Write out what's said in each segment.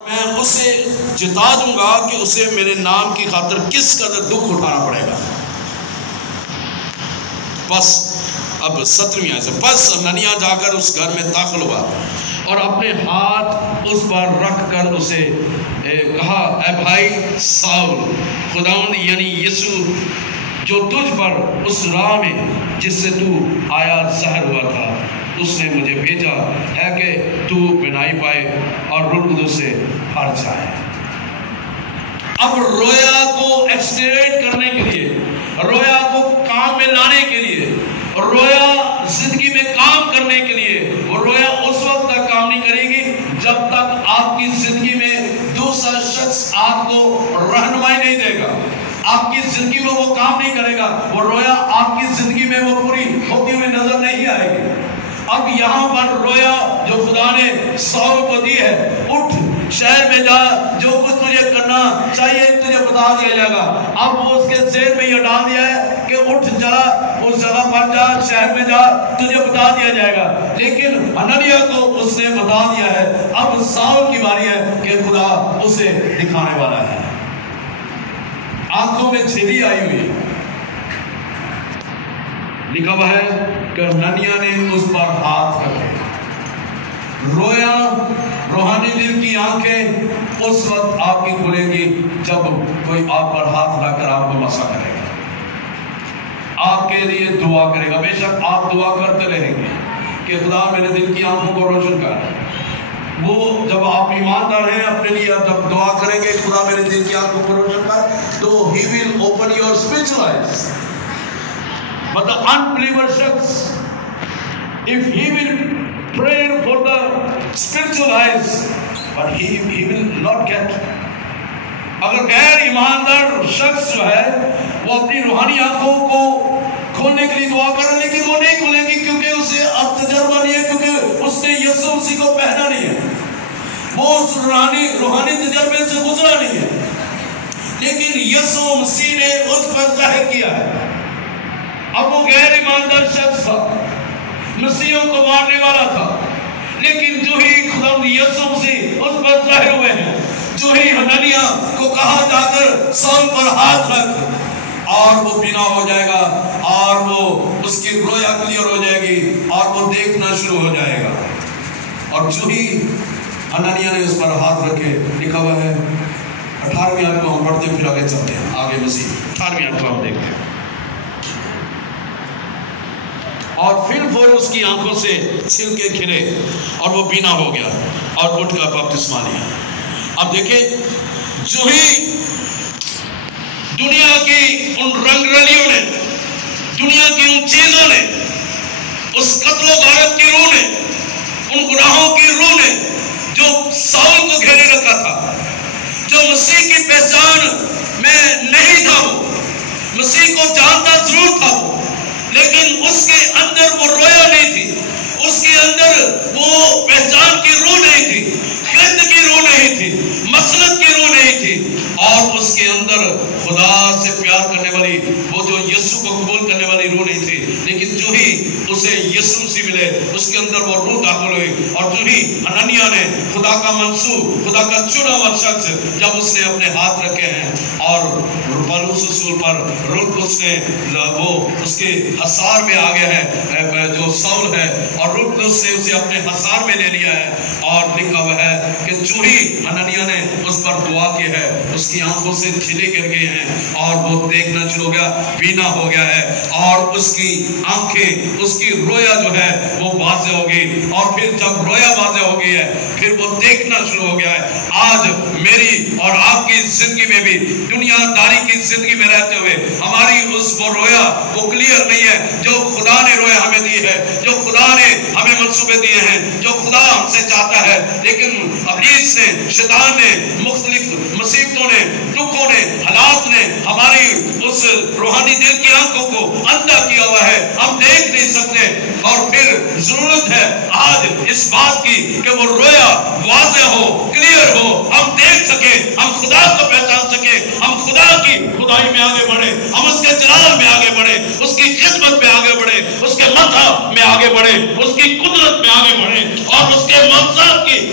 میں اسے جتا دوں گا کہ اسے میرے نام کی خاطر کس قدر دکھ اٹھانا پڑے گا۔ بس اب 17ویں آیت سے، بس ہنانیہ جا کر اس گھر میں داخل ہوا اور اپنے ہاتھ اس پر رکھ کر اسے کہا، اے بھائی ساؤل، خداوند یعنی یسوع جو تجھ پر اس راہ میں جس سے تو آیا ظاہر ہوا تھا، اس نے مجھے بھیجا ہے کہ تو بینائی پائے اور روح القدس سے بھر جائے۔ اب رویا کو ایکسلریٹ کرنے کے لیے، رویا کو کام میں لانے کے لیے، رویا زندگی میں کام کرنے کے لیے، وہ رویا اس وقت تک کام نہیں کرے گی جب تک آپ کی زندگی میں دوسرا شخص آپ کو رہنمائی نہیں دے گا، آپ کی زندگی میں وہ کام نہیں کرے گا، وہ رویا آپ کی زندگی میں وہ پوری ہوتی ہوئی نظر نہیں آئے گی۔ اب یہاں پر رویا جو خدا نے ساؤل کو دی ہے، اٹھ شہر میں جا، جو کچھ تجھے کرنا چاہیے تجھے بتا دیا جائے گا۔ اب وہ اس کے ذہن میں یہ ڈال دیا ہے کہ اٹھ جا، اس جگہ پر جا، شہر میں جا، تجھے بتا دیا جائے گا۔ لیکن ہنانیہ کو اس نے بتا دیا ہے، اب ساؤل کی باری ہے کہ خدا اسے دکھانے والا ہے۔ آنکھوں میں جھلی آئی ہوئی ہے، لکھا ہوا ہے کہ ہنانیہ نے اس پر ہاتھ رکھے۔ رویا، روحانی دل کی آنکھیں اس وقت آپ کی کھلے گی جب کوئی آپ پر ہاتھ رکھ کر آپ کو مسا کرے گا، آپ کے لیے دعا کرے گا۔ بے شک آپ دعا کرتے رہیں گے کہ خدا میرے دل کی آنکھوں کو روشن کر۔ وہ جب آپ ایماندار ہیں اپنے لیے، جب دعا کریں گے خدا میرے دل کی آنکھوں کو روشن کر، تو he will open your spiritual eyes۔ But the unbeliever shakhs, if he will pray for the spiritual eyes, but he will not get. اگر غیر ایماندار شخص جو ہے وہ اپنی روحانی آنکھوں کو کھولنے کے لیے دعا کر رہے ہیں، لیکن وہ نہیں کھولیں گی کیونکہ اسے اب تجربہ نہیں ہے، کیونکہ اس نے یسوع مسیح کو پہنا نہیں ہے، وہ اس روحانی تجربے سے گزرا نہیں ہے۔ لیکن یسوع مسیح نے اس پر ظاہر کیا ہے۔ اب وہ غیر ایماندار شخص تھا، مسیحوں کو مارنے والا تھا، لیکن جو ہی خدا یسوع مسیح اس پر ظاہر ہوئے ہیں، جو ہی ہنانیہ کو کہا جا کر ساؤل پر ہاتھ رکھ، اور وہ بینا ہو جائے گا، اور وہ اس کی رویا کلیئر ہو جائے گی، اور وہ دیکھنا شروع ہو جائے گا۔ اور جو ہی ہنانیہ نے اس پر ہاتھ رکھے، لکھا ہوا ہے 18ویں آیت کو ہم پڑھتے پھر آگے چلتے ہیں، آگے مزید 18ویں آیت کو ہم دیکھتے ہیں۔ اور پھر اس کی آنکھوں سے چھلکے کھلے اور وہ بینا ہو گیا اور اٹھ کر بپتسمہ لیا۔ اب دیکھیں، جو ہی دنیا کی ان رنگ رلیوں نے، دنیا کی ان چیزوں نے، اس قتل و غارت کی روح نے، ان گناہوں کی روح نے جو ساؤل کو گھیرے رکھا تھا، جو مسیح کی پہچان میں نہیں تھا، وہ مسیح کو جانتا ضرور تھا وہ، لیکن اس کے اندر وہ رویا نہیں تھی، اس کے اندر وہ پہچان کی روح نہیں تھی، خد کی روح نہیں تھی، مسلط کی روح نہیں تھی، اور اس کے اندر خدا سے پیار کرنے والی، وہ جو یسوع کو قبول کرنے والی روح نہیں تھی۔ لیکن جو ہی اسے یسوع سے ملے، اس کے اندر وہ روح داخل ہوئی، اور جو ہی ہنانیہ نے خدا کا منصوب، خدا کا چنا ہوا شخص جب اس نے اپنے ہاتھ رکھے ہیں اور پولس رسول پر روح القدس نے وہ اس کے حصار میں آ گیا ہے، جو ساؤل ہے، اور روح القدس نے اسے اپنے حصار میں لے لیا ہے، اور لکھا ہوا ہے کہ جو ہی ہنانیہ نے اس پر دعا کی ہے، اس کی آنکھوں سے چھلے گر گئے ہیں اور وہ دیکھنا شروع ہو گیا، بینا ہو گیا ہے، اور اس کی آنکھیں، اس کی رویا جو ہے وہ واضح ہو گئی، اور پھر جب رویا واضح ہو گئی ہے پھر وہ دیکھنا شروع ہو گیا ہے۔ آج میری اور آپ کی زندگی میں بھی، دنیا داری کی زندگی میں رہتے ہوئے، ہماری اس وہ رویا وہ کلیئر نہیں ہے جو خدا نے رویا ہمیں دی ہے، جو خدا نے ہمیں منصوبے دیے ہیں، جو خدا ہم سے چاہتا ہے، لیکن ابلیس نے، شیطان نے، مختلف مصیبتوں نے، دکھوں نے، حالات نے ہماری اس روحانی دل کی آنکھوں کو اندھا کیا ہوا ہے، ہم دیکھ نہیں سکتے، اور پھر ضرورت ہے آج اس بات کی کہ وہ رویا واضح ہو، کلیئر ہو، ہم دیکھ سکیں، ہم خدا کو پہچان سکیں، ہم خدا کی خدائی میں آگے بڑھیں، ہم اس کے جلال میں آگے بڑھیں، اس کی خدمت میں آگے بڑھیں، اس کے مذہب میں آگے بڑھیں، اس کی قدرت میں آگے بڑھیں، اور اس کے مقصد کی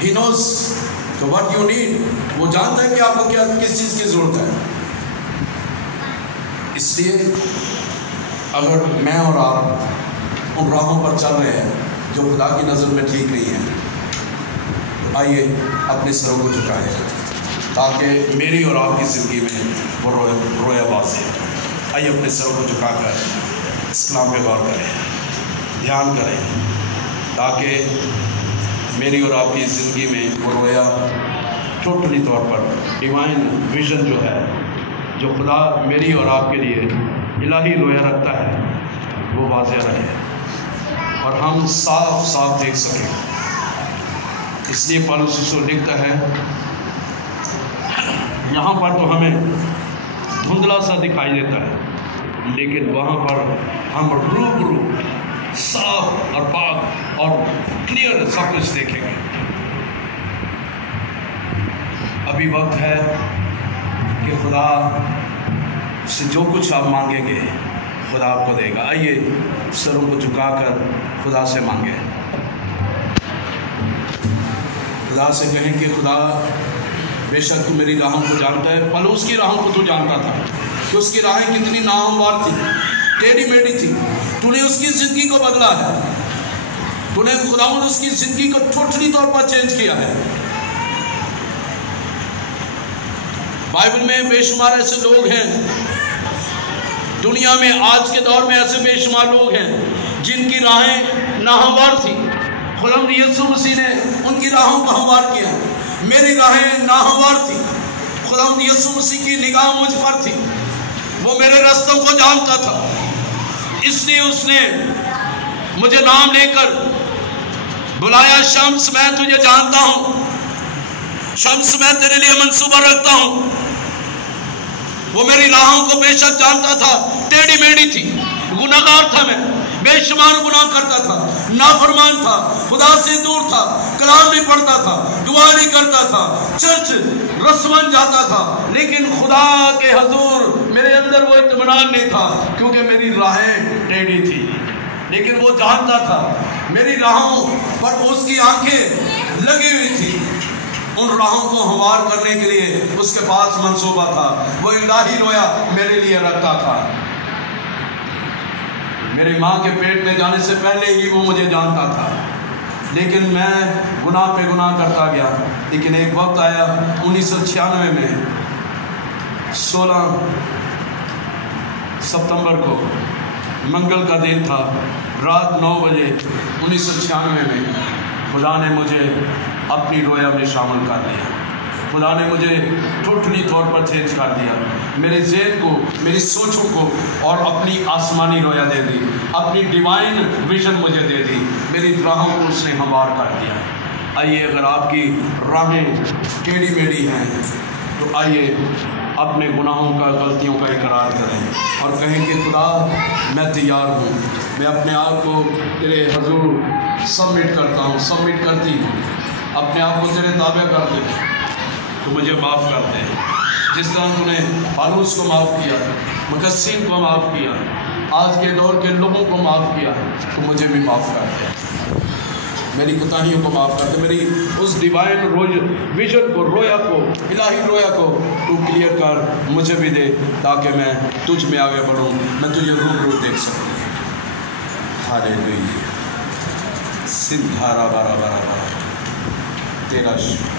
He knows what you need. وہ جانتا ہے کہ آپ کو کس چیز کی ضرورت ہے. اس لیے اگر میں اور آپ ان راہوں پر چل رہے ہیں جو خدا کی نظر میں ٹھیک نہیں ہیں، تو آئیے اپنے سروں کو جھکائیں تاکہ میری اور آپ کی زندگی میں وہ رویا باز ہے. آئیے اپنے سروں کو جھکا کر اس کلام پہ غور کریں، دھیان کریں، تاکہ میری اور آپ کی زندگی میں وہ رویا ٹوٹلی طور پر ڈیوائن ویژن جو ہے، جو خدا میری اور آپ کے لیے الہی رویا رکھتا ہے، وہ واضح رہے اور ہم صاف صاف دیکھ سکیں. اس لیے پالوس رسول لکھتا ہے، یہاں پر تو ہمیں دھندلا سا دکھائی دیتا ہے، لیکن وہاں پر ہم روبرو صاف اور پاک اور کلیئر سب کچھ دیکھیں گے. ابھی وقت ہے کہ خدا سے جو کچھ آپ مانگیں گے خدا آپ کو دے گا. آئیے سروں کو جھکا کر خدا سے مانگیں، خدا سے کہیں کہ خدا بے شک تو میری راہوں کو جانتا ہے. پلوس کی راہوں کو تو جانتا تھا کہ اس کی راہیں کتنی ناہموار تھی، ٹیڑھی میڑھی تھی. تو نے اس کی زندگی کو بدلا ہے، تو نے خداوند اس کی زندگی کو ٹوٹلی طور پر چینج کیا ہے. بائبل میں بے شمار ایسے لوگ ہیں دنیا میں، آج کے دور میں ایسے بے شمار لوگ ہیں جن کی راہیں ناہموار تھی. خداوند یسوع مسیح نے ان کی راہوں کو ہموار کیا. میری راہیں ناہموار تھی، خداوند یسوع مسیح کی نگاہ مجھ پر تھی. وہ میرے رستوں کو جانتا تھا، اس لیے اس نے مجھے نام لے کر بلایا. شمس میں تجھے جانتا ہوں، شمس میں تیرے لیے منصوبہ رکھتا ہوں. وہ میری راہوں کو بے شک جانتا تھا. ٹیڑھی میڑھی تھی، گناہگار تھا، میں بے شمار گناہ کرتا تھا، نافرمان تھا، خدا سے دور تھا، کلام نہیں پڑھتا تھا، دعا نہیں کرتا تھا، چرچ رسمن جاتا تھا، لیکن خدا کے حضور میرے اندر وہ اطمینان نہیں تھا کیونکہ میری راہیں ٹیڑھی تھی. لیکن وہ جانتا تھا میری راہوں پر اس کی آنکھیں لگی ہوئی تھی. ان راہوں کو ہموار کرنے کے لیے اس کے پاس منصوبہ تھا. وہ الہی رویا میرے لیے رکھتا تھا. میری ماں کے پیٹ میں جانے سے پہلے ہی وہ مجھے جانتا تھا، لیکن میں گناہ پہ گناہ کرتا گیا. لیکن ایک وقت آیا 1996 میں 16 ستمبر کو منگل کا دن تھا، رات 9 بجے 1996 میں خدا نے مجھے اپنی رویا میں شامل کر لیا. خدا نے مجھے ٹوٹلی طور پر چینج کر دیا. میرے ذہن کو، میری سوچوں کو اور اپنی آسمانی رویا دے دی، اپنی ڈیوائن ویژن مجھے دے دی. میری راہوں کو اس نے ہموار کر دیا. آئیے اگر آپ کی راہیں ٹیڑھی میڑھی ہیں تو آئیے اپنے گناہوں کا، غلطیوں کا اقرار کریں اور کہیں کہ خدا میں تیار ہوں، میں اپنے آپ کو تیرے حضور سبمٹ کرتا ہوں، سبمٹ کرتی ہوں، اپنے آپ کو تیرے تابع کر دے. تو مجھے معاف کر دے، جس طرح تو نے پالوس کو معاف کیا، مقدسین کو معاف کیا، آج کے دور کے لوگوں کو معاف کیا، تو مجھے بھی معاف کر دے. میری کوتاہیوں کو معاف کر دے. میری اس ڈیوائن ویژن کو، رویا کو، الہی رویا کو تو کلیئر کر مجھے بھی دے تاکہ میں تجھ میں آگے بڑھوں، میں تجھے روبرو دیکھ سکوں. ہالےلویا. سدھارا بارا بارا بارا تیرا شکر.